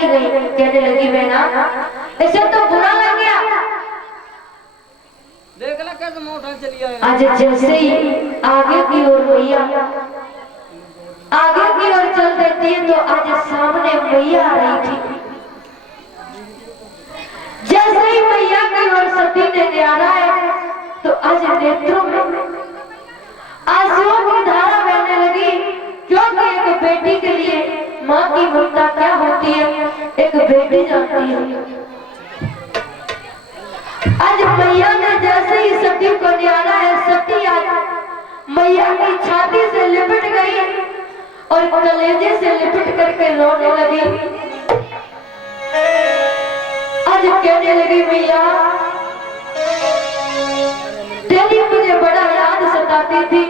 चली गई, कहने लगी बहना इसे तो बुरा लग गया। देख ला कैसे मोटर चली आएगा। आज जैसे ही आगे की ओर मैया आगे की ओर चल देती है तो आज सामने मैया आ रही थी। जैसे ही मैया की ओर सती ने न्यारा है तो आज नेत्रों में आंसुओं की धारा बहने लगी, क्योंकि एक बेटी के लिए माँ की ममता क्या होती है एक बेटी जानती है। आज मैया ने जैसे ही सती को न्यारा है, सती आज मैया की छाती से लिपट गई और कलेजे से लिपट करके रोने लगी। आज कहने लगी मैया तेरी मुझे बड़ा याद सताती थी,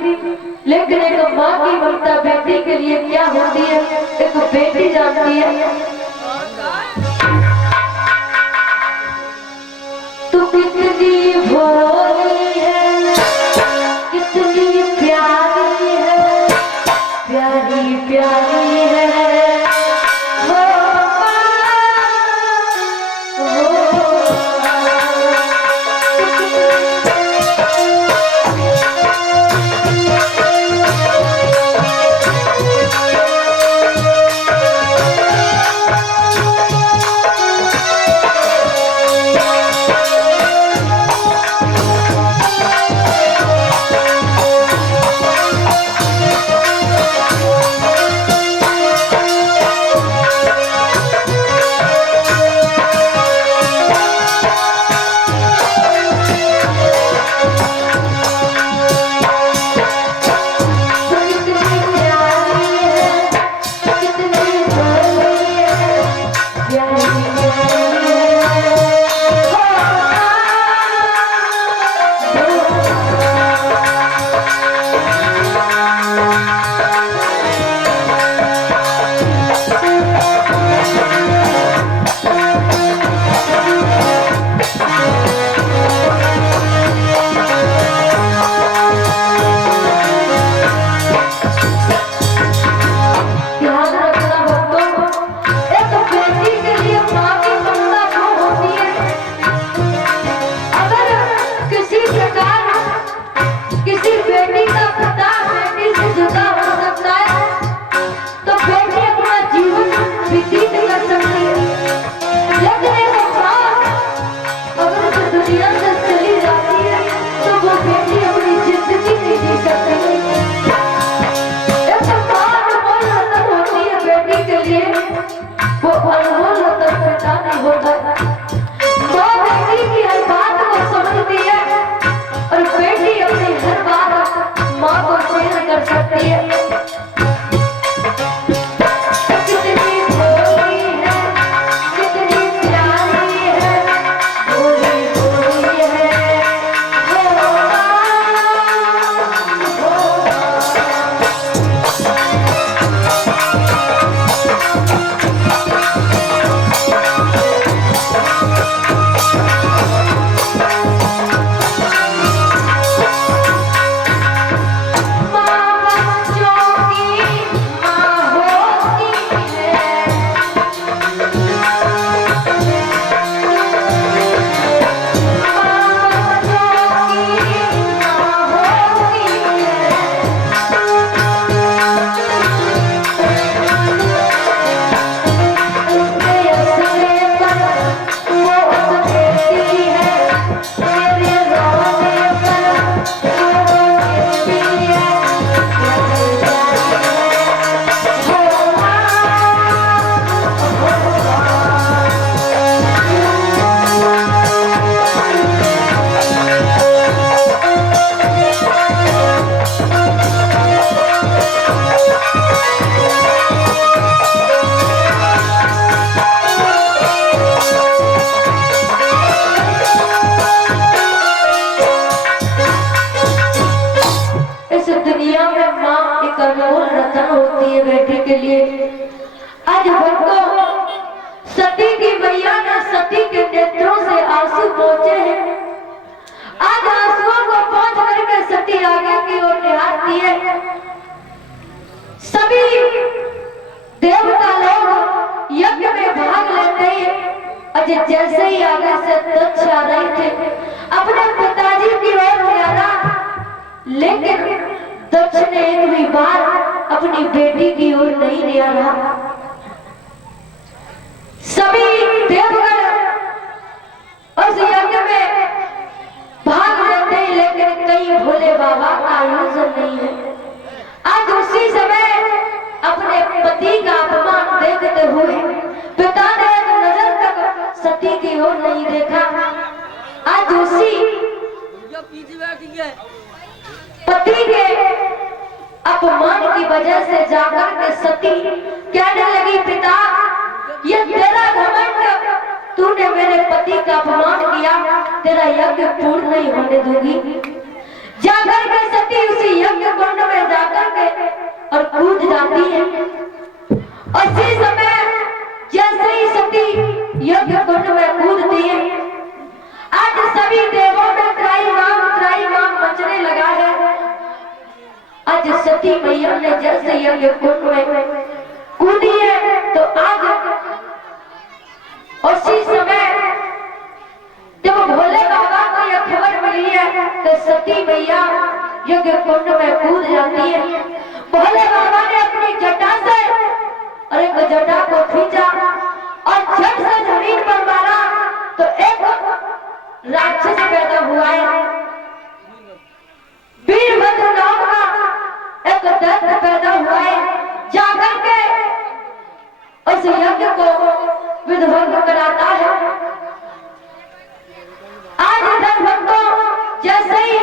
लेकिन एक माँ की ममता बेटी के लिए क्या होती है एक बेटी जानती है। तू कितनी भोली है, कितनी प्यारी है, प्यारी प्यारी है हो यज्ञ में भाग लेते ही अजय जैसे ही आगे से दक्ष आ रहे थे अपने पिताजी की ओर ज्यादा, लेकिन दक्ष ने एक भी बार अपनी बेटी की ओर नहीं लिया रहा। सभी देवगण उस यज्ञ में भाग लेते हैं, लेकिन कई भोले बाबा का आयोजन नहीं है। आज उसी समय अपने पति का अपमान देखते हुए पिता ने एक नजर तक सती की ओर नहीं देखा। आज उसी जो पीछे बैठी है पति के अपमान की वजह से जाकर के सती कहने लगी, पिता ये तेरा घमंड, तूने मेरे पति का अपमान किया, तेरा यज्ञ पूर्ण नहीं होने दूंगी। जाकर के सती उसी यज्ञ कुंड में जाकर के और कूद जाती है। उसी समय जैसे ही सती यज्ञ कुंड में कूदती है, आज सभी देवों में त्राईमाम मचने लगा है। आज सती मैया ने जैसे यज्ञ कुंड में कूदी है, तो आज उसी समय जब भोले बाबा को यह खबर मिली है तो सती मैया यज्ञ कुंड में कूद जाती है। भोले बाबा ने अपनी जटा से और एक जटा को खींचा और झट से जमीन पर मारा तो एक राक्षस पैदा हुआ है। वीरभद्र नाम का एक दैत्य पैदा हुआ है। जाकर के उस यज्ञ को विध्वंस कराता है। आज इधर भक्तों जैसे ही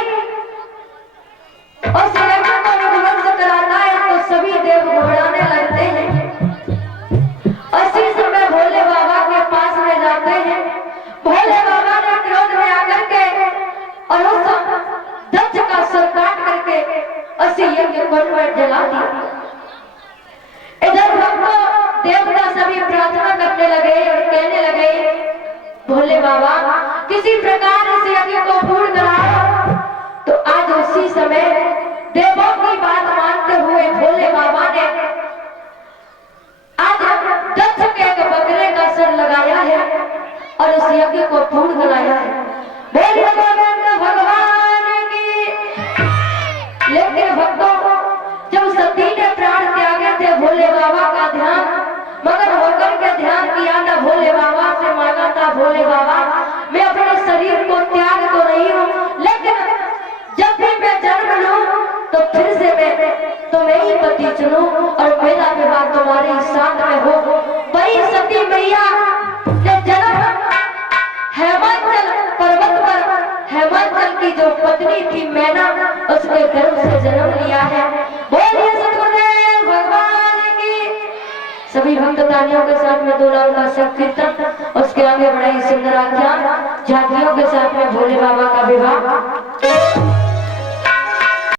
उस यज्ञ को विध्वंस कराता है तो सभी देव घबराने लगते हैं। उसी समय भोले बाबा के पास में जाते हैं। भोले बाबा ने क्रोध में आकर के और उस दक्ष का सर काट करके उसी यज्ञ कुंड में जला दिया। इधर भक्तों देवता सभी प्रार्थना करने लगे और कहने लगे, भोले बाबा किसी प्रकार इस यज्ञ को पूर्ण कराओ। तो आज उसी समय देवों की बात मानते हुए भोले बाबा ने आज दक्ष के एक बकरे का सर लगाया है और उस यज्ञ को पूर्ण कराया है। बोले गोविंद भगवान की। लेकिन भक्तों जब सती ने प्राण त्यागे थे भोले बाबा का ध्यान मगर होकर के ध्यान किया ना भोले बाबा से मांगा था, भोले बाबा मैं अपने शरीर को त्याग तो रही हूँ, लेकिन जब भी मैं जन्म लूं तो फिर से मैं तुम्हें ही पति चुनूं और मेरा विवाह तुम्हारे ही साथ में हो। वही सती मैया ने जन्म हेमांचल पर्वत पर हेमांचल की जो पत्नी थी मैना उसके गर्भ से जन्म लिया है। बोलिए सतगुरुदेव भगवान की। सभी भक्त तालियों के साथ में 2 लाख का संकीर्तन उसके आगे बढ़ाई।